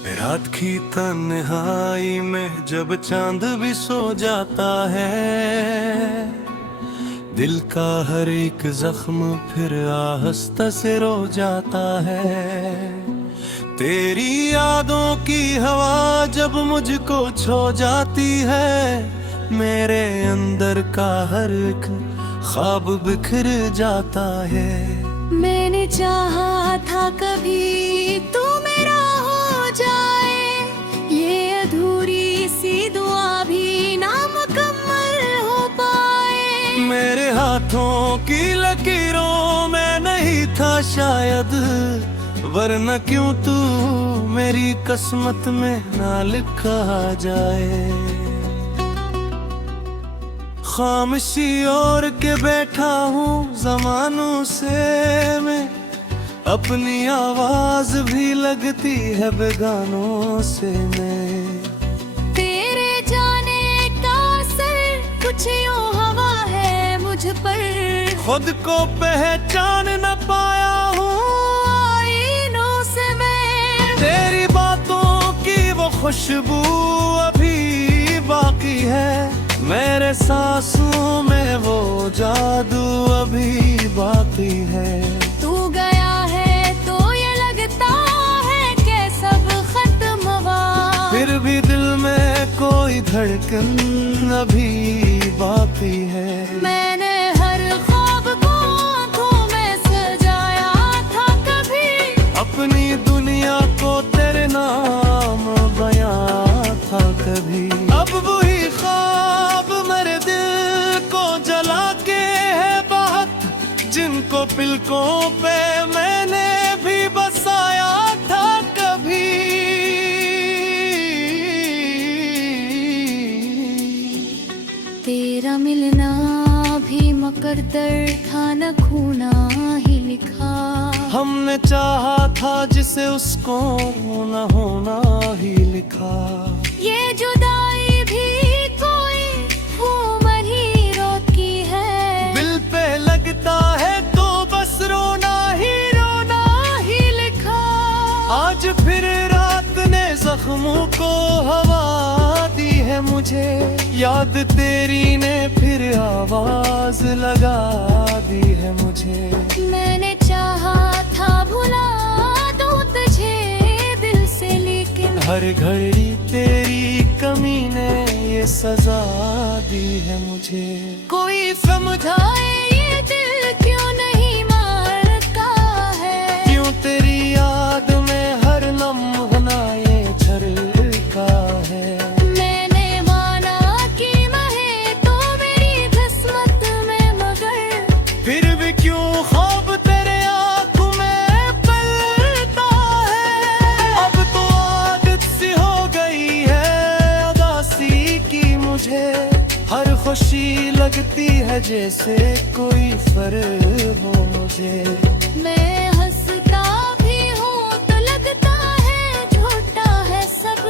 रात की तन्हाई में जब चांद भी सो जाता है, दिल का हर एक जख्म फिर आहिस्ता से रो जाता है। तेरी यादों की हवा जब मुझको छो जाती है, मेरे अंदर का हर एक ख्वाब बिखर जाता है। मैंने चाहा था कभी तू मेरा हो जाए, ये अधूरी सी दुआ भी नामुकम्मल हो पाए। मेरे हाथों की लकीरों में नहीं था शायद, वरना क्यों तू मेरी किस्मत में ना लिखा जाए। खामोशी ओढ़ के बैठा हूँ ज़मानों से मैं, अपनी आवाज भी लगती है बेगानों से मैं। तेरे जाने का असर कुछ यूं हवा है मुझ पर, खुद को पहचान न पाया हूँ आईनों से मैं। तेरी बातों की वो खुशबू अभी बाकी है, मेरे सांसों में वो जादू अभी बाकी है। तू गया है तो ये लगता है कि सब खत्म हुआ, फिर भी दिल में कोई धड़कन अभी बाकी है। मैंने हर ख्वाब को आँखों में सजाया था कभी, अपनी दुनिया को तेरे नाम बयां था कभी। अब वही ख्वाब मेरे दिल को जला के है बात, जिनको पलकों पे मैंने भी बसाया था कभी। तेरा मिलना भी मुकद्दर था, न खोना ही लिखा। हमने चाहा था जिसे उसको न होना ही लिखा। ये जुदाई भी कोई उम्र ही रोकी है, दिल पे लगता है तो बस रोना ही लिखा। आज फिर रात ने जख्मों को हवा दी है मुझे, याद तेरी ने फिर आवाज लगा दी है मुझे। मैंने चाहा था भुला दूं तुझे दिल से, लेकिन हर घड़ी तेरी कमी ने ये सजा दी है मुझे। कोई समझाए ये दिल क्यों नहीं मारता है, क्यों तेरी याद में हर लम्हा ये झलका है। मैंने माना कि मैं तो मेरी किस्मत में, मगर फिर भी क्यों ख्वाब तेरे आँखों में पलता है। अब तो आदत सी हो गई है उदासी की मुझे, हर खुशी लगती है जैसे कोई फर्क हो मुझे। मैं हंसता भी हूँ तो लगता है झूठा है सब,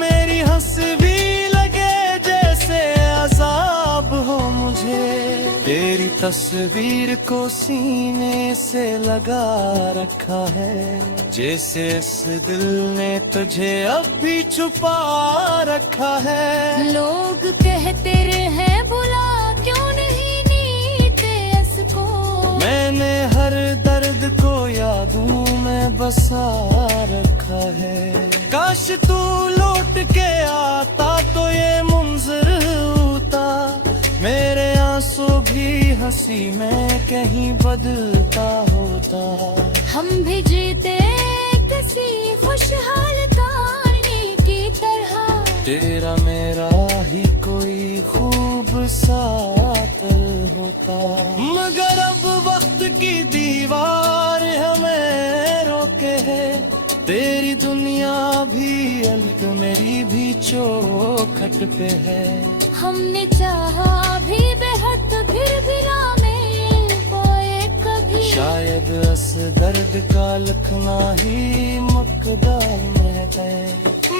मेरी हंस भी लगे जैसे अजाब हो मुझे। तेरी तस्वीर को सीने से लगा रखा है, जैसे इस दिल ने तुझे अब भी छुपा रखा है। लोग कहते रहे भुला क्यों नहीं नीते इसको, मैंने हर दर्द को यादों में बसा रखा है। काश तू लौट के आता तो ये मंजर होता, मेरे आंसू भी हंसी में कहीं बदलता होता। हम भी जीते किसी खुशहाल कहानी की तरह, तेरा मेरा ही कोई खूब साथ होता। मगर अब वक्त की दीवार हमें रोके है, तेरी दुनिया भी अलग मेरी भी चौखट पे है। हमने चाहा भी बेहद फिर भी ना मिल पाए कभी, शायद इस दर्द का लिखना ही मुकद्दर में है।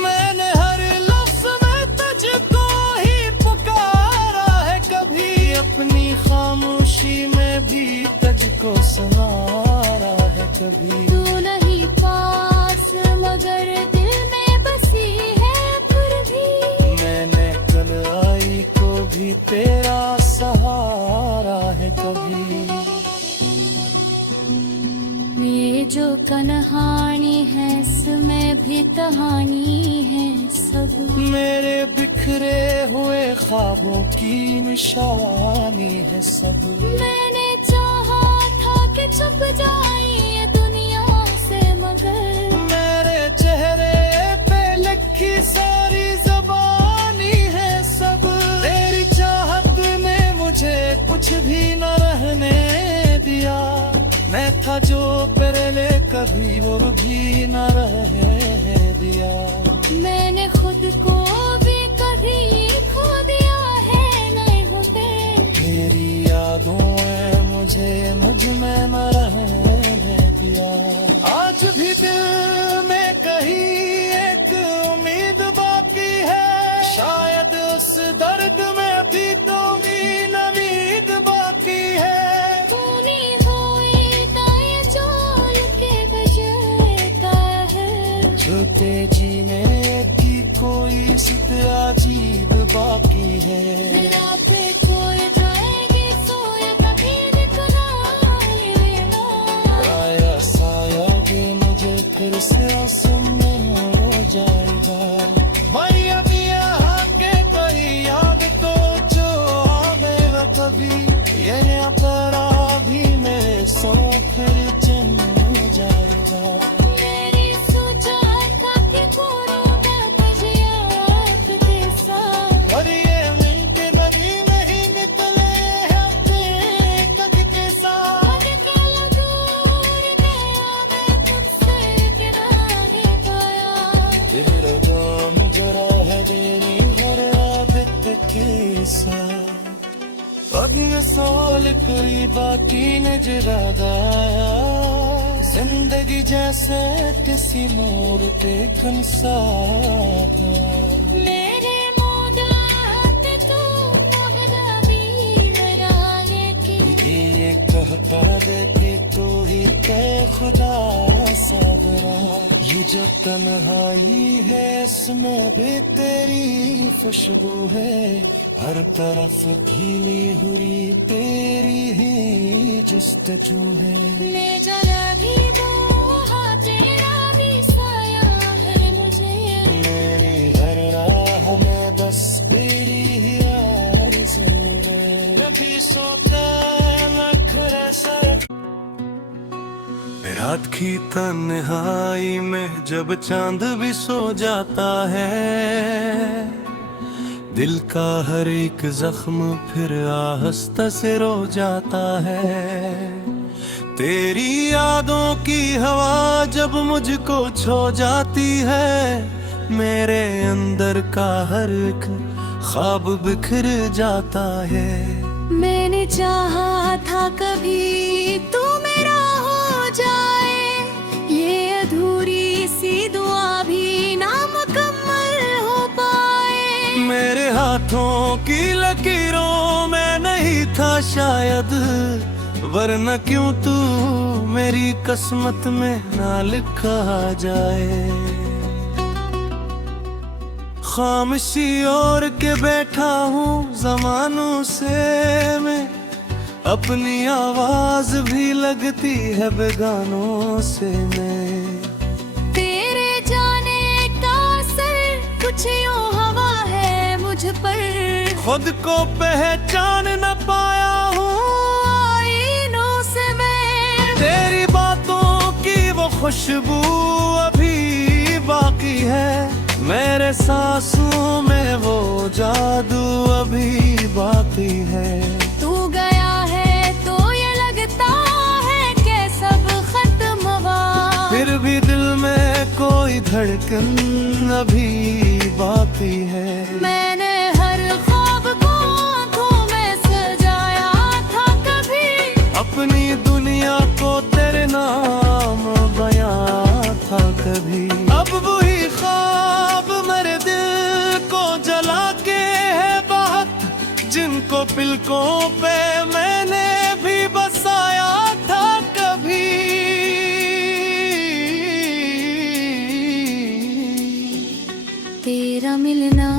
मैंने हर लफ्ज़ में तुझको ही पुकारा है कभी, अपनी खामोशी में भी तुझको सुनारा है कभी। तू नहीं पास मगर दिल में कहानी है, इसमें भी कहानी है सब। मेरे बिखरे हुए ख्वाबों की निशानी है सब। मैंने चाहा था कि छुप जाए ये दुनिया से, मगर मेरे चेहरे पे लिखी सारी ज़बानी है सब। तेरी चाहत ने मुझे कुछ भी न रहने दिया। मैं था जो पहले कभी वो भी न रहने दिया। मैंने खुद को भी कभी खो दिया है, नहीं होते तेरी यादों ने मुझे मुझ में न रहने दिया। आज भी दिल में कहीं एक उम्मीद बाकी है, शायद उस दर्द में भी तो उम्मीद बाकी है। खूनी हुई ताए चोल के गजरे का है, छूते जीने की कोई सित अजीब बाकी है। जरा पे कोई जाएगी सोया कभी दिखलाए ना। आया साया के मुझे फिर से आसमां हो जाएगा। मैं अभी यहाँ के कहीं याद तो जो आवेगा कभी, ये अपरा भी मेरे सो फिर चैन हो जाएगा। मेरी सोचा था कि छोड़ूंगा तुझे आपके साथ, और ये मिनट नहीं निकले हफ्ते तक के साथ। आजकल दूर गया मैं तुझसे गिरा ही पाया। तेरा जाम जरा है देनी हर आदत के साथ। अपने सोल कोई बाकी नजर आया, जिंदगी जैसे किसी मोड़ पे कंसा था। मेरे मोदात तू मोहरा भी मेरा, लेकिन ये कहता दे कि तू ही ते खुदा साबरा। ये जो तन्हाई है इसमें भी तेरी खुशबू है। हर तरफ भीली हुई तेरी ही जुस्तजू है। ले जरा भी वो हाँ, तेरा भी साया है मुझे। मेरी हर राह में बस तेरी ही आरज़ू है। कभी सोता नखरे सर। रात की तन्हाई में जब चांद भी सो जाता है, दिल का हर एक जख्म फिर आहिस्ता से रो जाता है। तेरी यादों की हवा जब मुझको छो जाती है, मेरे अंदर का हर एक ख्वाब बिखर जाता है। मैंने चाहा था कभी तू मेरा हो जाए, ये अधूरी सी दुआ भी नामुकम्मल हो पाए। मेरे हाथों की लकीरों में नहीं था शायद, वरना क्यों तू मेरी किस्मत में ना लिखा जाए। खामोशी ओढ़ के बैठा हूँ जमानों से मैं, अपनी आवाज भी लगती है बेगानों से मैं। तेरे जाने का असर कुछ यूं हवा है मुझ पर, खुद को पहचान न पाया हूँ आईनों से मैं। तेरी बातों की वो खुशबू अभी बाकी है, मेरे सांसों में वो जादू अभी बाकी है। तू गया है तो ये लगता है कि सब खत्म हुआ, फिर भी दिल में कोई धड़कन अभी बाकी है। मैंने हर ख्वाब को आंखों में सजाया था कभी, अपनी दुनिया को तेरे नाम बयां था कभी। अब वही ख्वाब मेरे दिल को जला के है बात, जिनको पिलकों पे मैंने भी बसाया था कभी। तेरा मिलना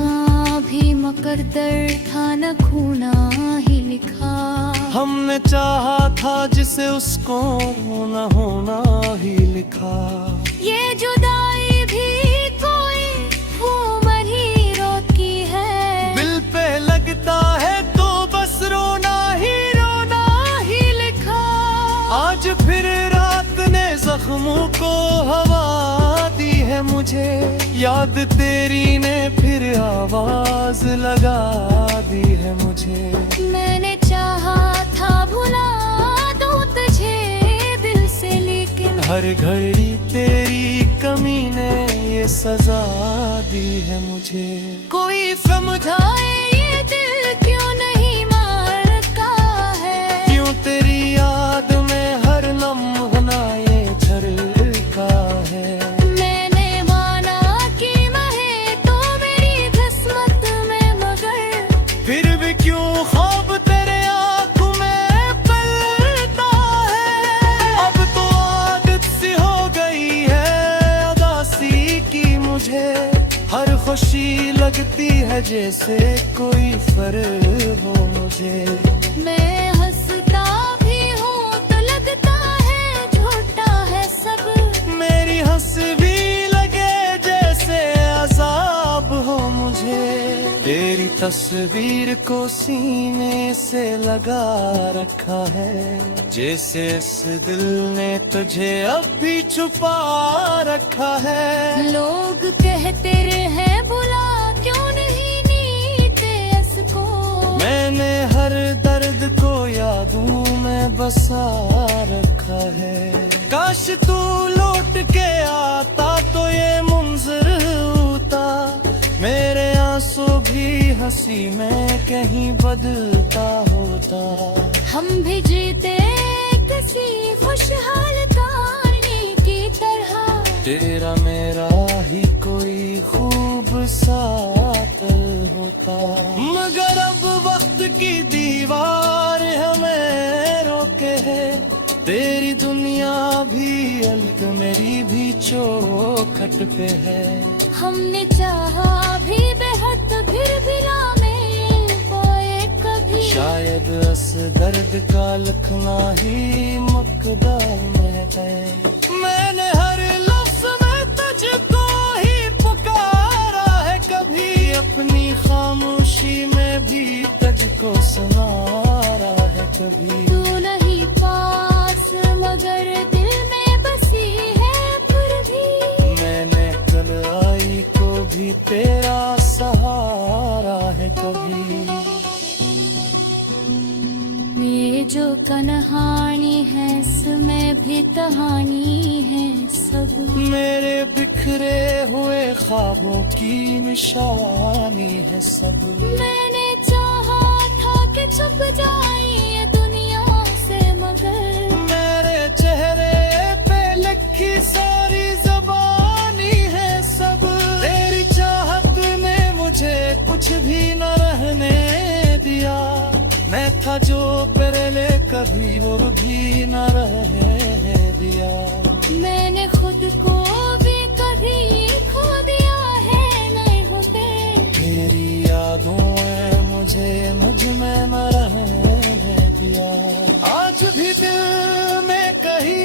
भी मगर दर्द था न खोना ही लिखा। हमने चाहा था जिसे उसको न होना ही लिखा। ये जुदाई भी कोई उम्र ही रोकी है। दिल पे लगता है तो बस रोना ही लिखा। आज फिर रात ने जख्मों को हवा दी है मुझे। याद तेरी ने फिर आवाज लगा दी है मुझे। मैंने चाहा था भुला दूं तुझे दिल से, लेकिन हर घड़ी तेरी कमी ने ये सजा दी है मुझे। कोई समझाए ये दिल क्यों नहीं मारता है। क्यों तेरी याद में हर लम्हा ये झलका है। मैंने माना कि मैं तो मेरी किस्मत में, मगर फिर भी क्यों ख्वाब तेरे आँखों में पलता है। अब तो आदत सी हो गई है उदासी की मुझे। हर खुशी लगती है जैसे कोई फर्क हो मुझे। मैं हंसता भी हूँ तो लगता है झूठा है सब। मेरी हंस भी लगे जैसे अजाब हो मुझे। तेरी तस्वीर को सीने से लगा रखा है। जैसे इस दिल ने तुझे अब भी छुपा रखा है। लोग कहते रहे बुला क्यों नहीं नीते इसको। मैंने हर दर्द को यादों में बसा रखा है। काश तू लौट के आता तो ये मुंजर होता। मेरे आंसू भी हंसी में कहीं बदलता होता। हम भी जीते किसी खुशहाल कहानी की तरह। तेरा मेरा ही कोई खूब सा पल होता। मगर अब वक्त की दीवार हमें रोके है। तेरी दुनिया भी अलग मेरी भी चौखट पे है। हमने चाहा भी बेहद फिर भी ना मिल पाए कभी। शायद इस दर्द का लिखना ही मुकद्दर में है। मैंने हर लफ्ज में तुझको ही पुकारा है कभी। अपनी खामोशी में भी तुझको सुनारा है कभी। तू नहीं पास मगर दिल में बसी है फिर भी। मैंने कल आई को भी तेरा सहारा है कभी। ये जो कहानी है इसमें भी कहानी है सब। मेरे बिखरे हुए ख्वाबों की निशानी है सब। मैंने चाहा था कि छुप जाए ये दुनिया से, मगर मेरे चेहरे पे लिखी सारी जबानी है सब। तेरी चाहत ने मुझे कुछ भी न रहने दिया। मैं था जो पहले कभी वो भी न रहने दिया। मैंने खुद को भी कभी खो दिया है नहीं होते। तेरी यादों ने मुझे मुझ में न रहने दिया। आज भी दिल में कहीं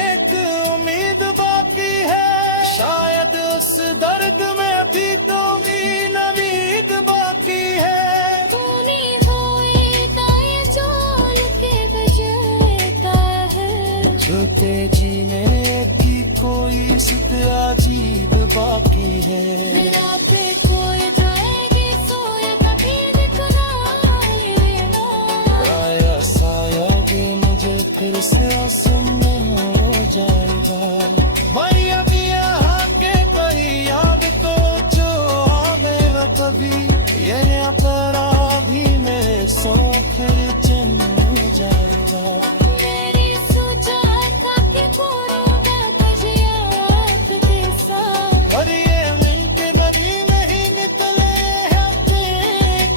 एक उम्मीद बाकी है। शायद उस दर्द में भी तो भी उम्मीद बाकी है। तूने होए ताए चोल के गजरे का है। झूठे जीने की कोई सित अजीब बाकी है। मेरा पे खोए जाएगी सोए कभी दिखना। आया साया भी मुझे फिर से आसमान हो जाएगा। मैं अभी यहाँ के कोई याद तो जो आवेगा कभी। ये अपरा भी मेरे सो फिर जम जाएगा। मेरी सोचा था कि कोरोना तुझे आपके साथ। और ये मिलके बड़ी नहीं निकले हफ्ते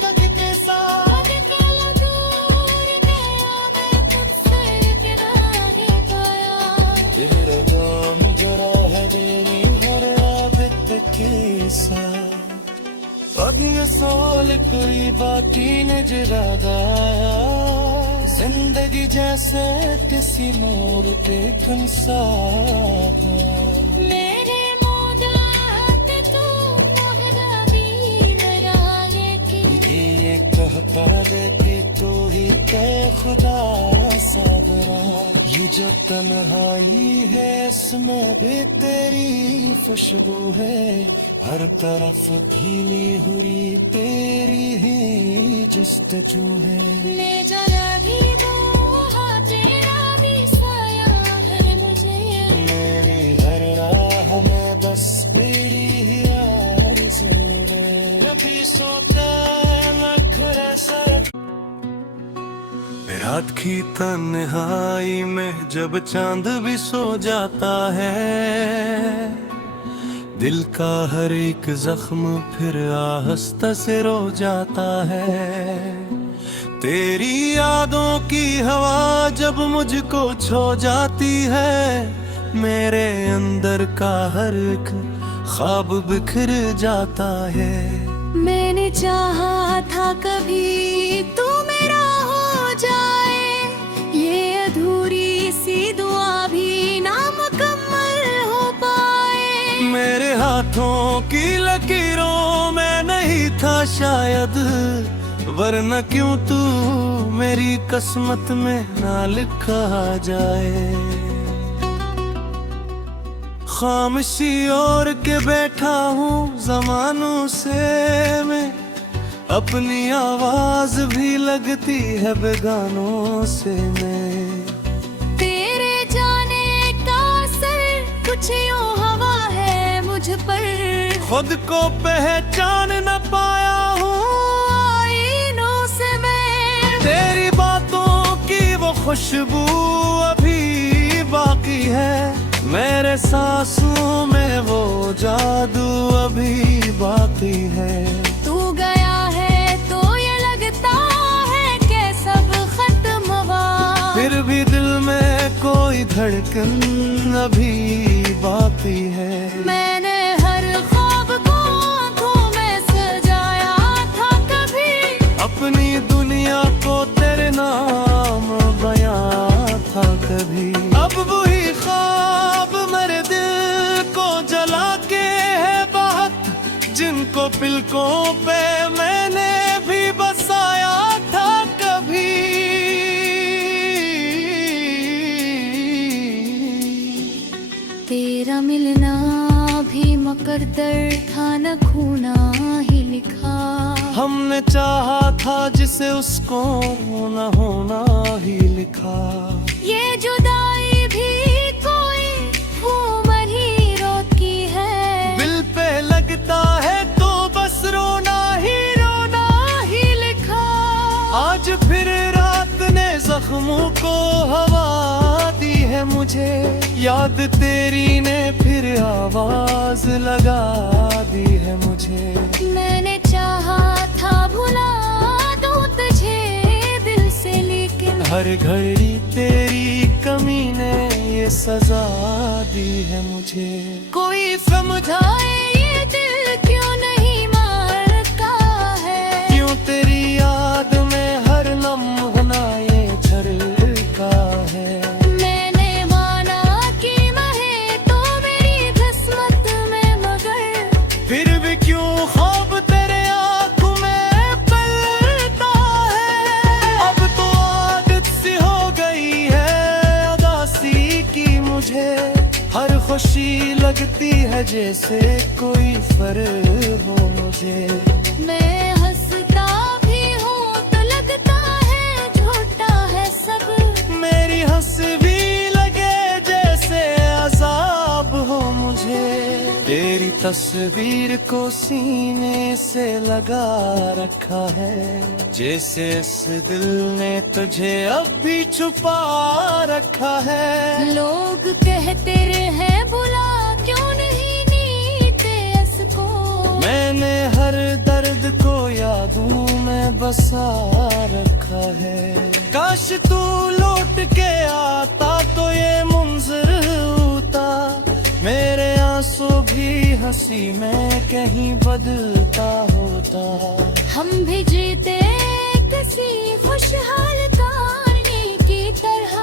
कभी के साथ। आजकल दूर गया मैं तुझसे गिरा ही पाया। तेरा जाम जरा है देरी हर आदत के साथ। अब ये सोल कोई बाकी न जरादाया जिंदगी जैसे किसी मोड़ पे कंसा मेरे मोहब्बत तू मोहरा भी न रहा लेकिन ये कहता देती तो ही ते खुदा साबरा ये जो तन्हाई है इसमें भी तेरी खुशबू है हर तरफ भीनी हुई तेरी ही जस्तजू है मैं जरा भी वो हाँ तेरा भी साया है मुझे मेरी हर राह में बस तेरी ही आरज़ू है कभी सोता नखरा सर रात की तन्हाई में जब चांद भी सो जाता है दिल का हर एक जख्म फिर आहिस्ता से रो जाता है तेरी यादों की हवा जब मुझको छो जाती है मेरे अंदर का हर एक ख्वाब बिखर जाता है मैंने चाहा था कभी तू मेरा हो जाए ये अधूरी सी दुआ भी नामुकम्मल हो पाए मेरे हाथों की लकीरों में नहीं था शायद वरना क्यों तू मेरी किस्मत में ना लिखा जाए खामोशी ओढ़ के बैठा हूँ जमानों से मैं अपनी आवाज भी लगती है बेगानों से मैं तेरे जाने का असर कुछ यूं हवा है मुझ पर खुद को पहचान न पाया हूँ आईनों से मैं तेरी बातों की वो खुशबू अभी बाकी है मेरे सांसों में वो जादू अभी बाकी है तू गया है तो ये लगता है कि सब खत्म हुआ फिर भी दिल में कोई धड़कन अभी बाकी है मैंने हर ख्वाब को आंखों में सजाया था कभी अपनी दुनिया को तेरे नाम बयां था कभी अब वही ख्वाब मेरे दिल को जला के है बात जिनको पिलकों पे मैंने भी बसाया था कभी तेरा मिलना भी मकद्दर था न खूना ही लिखा हमने चाहा था जिसे उसको न होना ही लिखा ये जुदाई भी कोई उम्र ही रोकी है दिल पे लगता है तो बस रोना ही लिखा आज फिर रात ने जख्मों को हवा दी है मुझे याद तेरी ने फिर आवाज लगा दी है मुझे मैंने चाहा था भुला दूं तुझे दिल से लेकिन हर घड़ी तेरी कमी ने ये सजा दी है मुझे कोई समझाए ये दिल क्यों नहीं मारता है क्यों तेरी याद में हर लम्हा ये झलका है मैंने माना कि मैं तो मेरी किस्मत में मगर फिर भी क्यों ख्वाब तेरे आंखों में पलता है अब तो आदत सी हो गई है उदासी की मुझे हर खुशी लगती है जैसे कोई फर्क हो मुझे मैं हंसता भी हूँ तो लगता है झूठा है सब मेरी हंस भी लगे जैसे अजाब हो मुझे तेरी तस्वीर को सीने से लगा रखा है जैसे इस दिल ने तुझे अब भी छुपा रखा है लोग कहते रहे बुला क्यों नहीं नीते इसको मैंने हर दर्द को यादों में बसा रखा है काश तू लौट के आता तो ये मुंजर होता मेरे आंसू भी हंसी में कहीं बदलता होता। हम भी जीते किसी खुशहाल कहानी की तरह।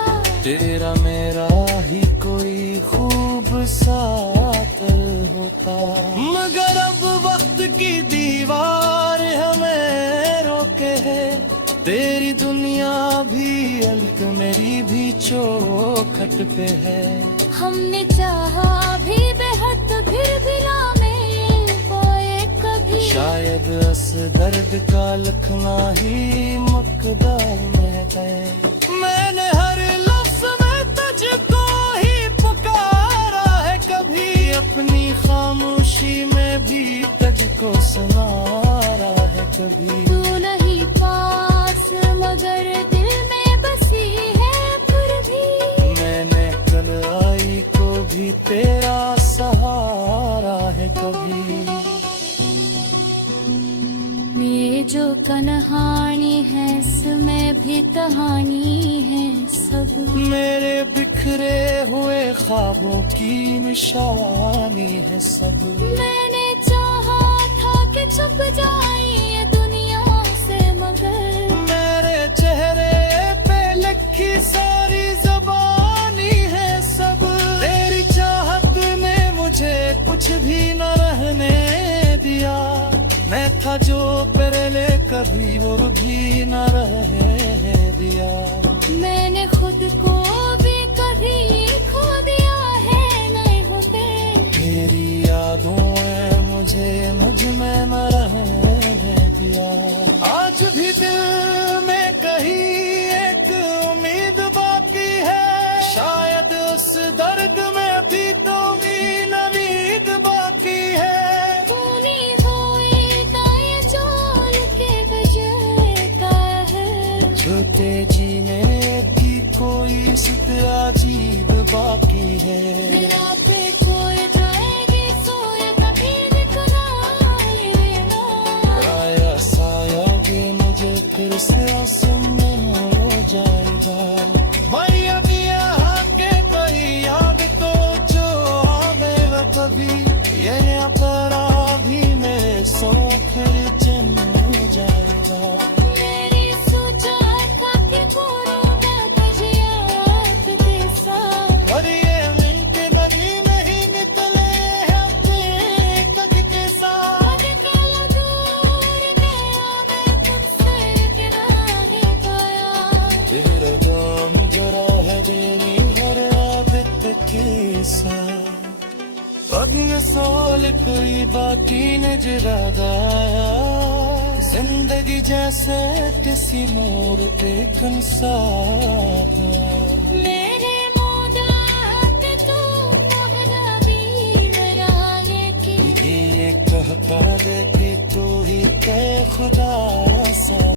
तेरा मेरा ही कोई खूब सा पल होता। मगर अब वक्त की दीवार हमें रोके है। तेरी दुनिया भी अलग मेरी भी चौखट पे है। हमने चाहा भी बेहद फिर भी ना मिल पाए कभी। शायद अस दर्द का लखना ही मुकद्दर में है। मैंने हर लफ्ज़ में तुझको ही पुकारा है कभी। अपनी खामोशी में भी तुझको सुनारा है कभी। तू नहीं पास मगर दिल में बसी है फिर भी। मैंने कल आई को भी तेरा सहारा है कभी। ये जो कहानी है इसमें भी कहानी है सब। मेरे बिखरे हुए ख्वाबों की निशानी है सब। मैंने चाहा था कि छुप जाए ये दुनिया से मगर मेरे चेहरे पे लिखी सारी ज़बानी है सब। तेरी चाहत ने मुझे कुछ भी न रहने दिया। मैं था जो पहले कभी वो भी न रह दिया। मैंने खुद को भी कभी खो दिया है नहीं होते। तेरी यादों ने मुझे मुझ में न रहने दिया। आज भी दिल में कहीं एक उम्मीद बाकी है। शायद उस दर्द में भी तो भी नवीद बाकी है। खूनी हुई का ये चोल के गजरे का है। झूठे जीने की कोई सित अजीब बाकी है। मेरा पे कोई जाएगी सोए कभी दिखलाई लेना। आया साया भी मुझे फिर से आसमान हो जाएगा। भाई अभी यहाँ के कोई याद तो जो आवे कभी। ये अपरा भी मेरे सो फिर जन्म हो जाएगा। मेरी सोचा था कि पूरा बजियात के साथ। और ये मिनट नहीं निकले हफ्ते कद के साथ। आजकल दूर गया मैं तुझसे गिरा ही पाया। तेरा दाम जरा है तेरी हर आदत के साथ। अग्नि सोल कोई बाकी न जरा गाया। जिंदगी जैसे किसी मोड़ पे कंसाब। मेरे मोदा पे तू मोहरा भी मराने की। ये कह कर दे कि तू ही के खुदा सा।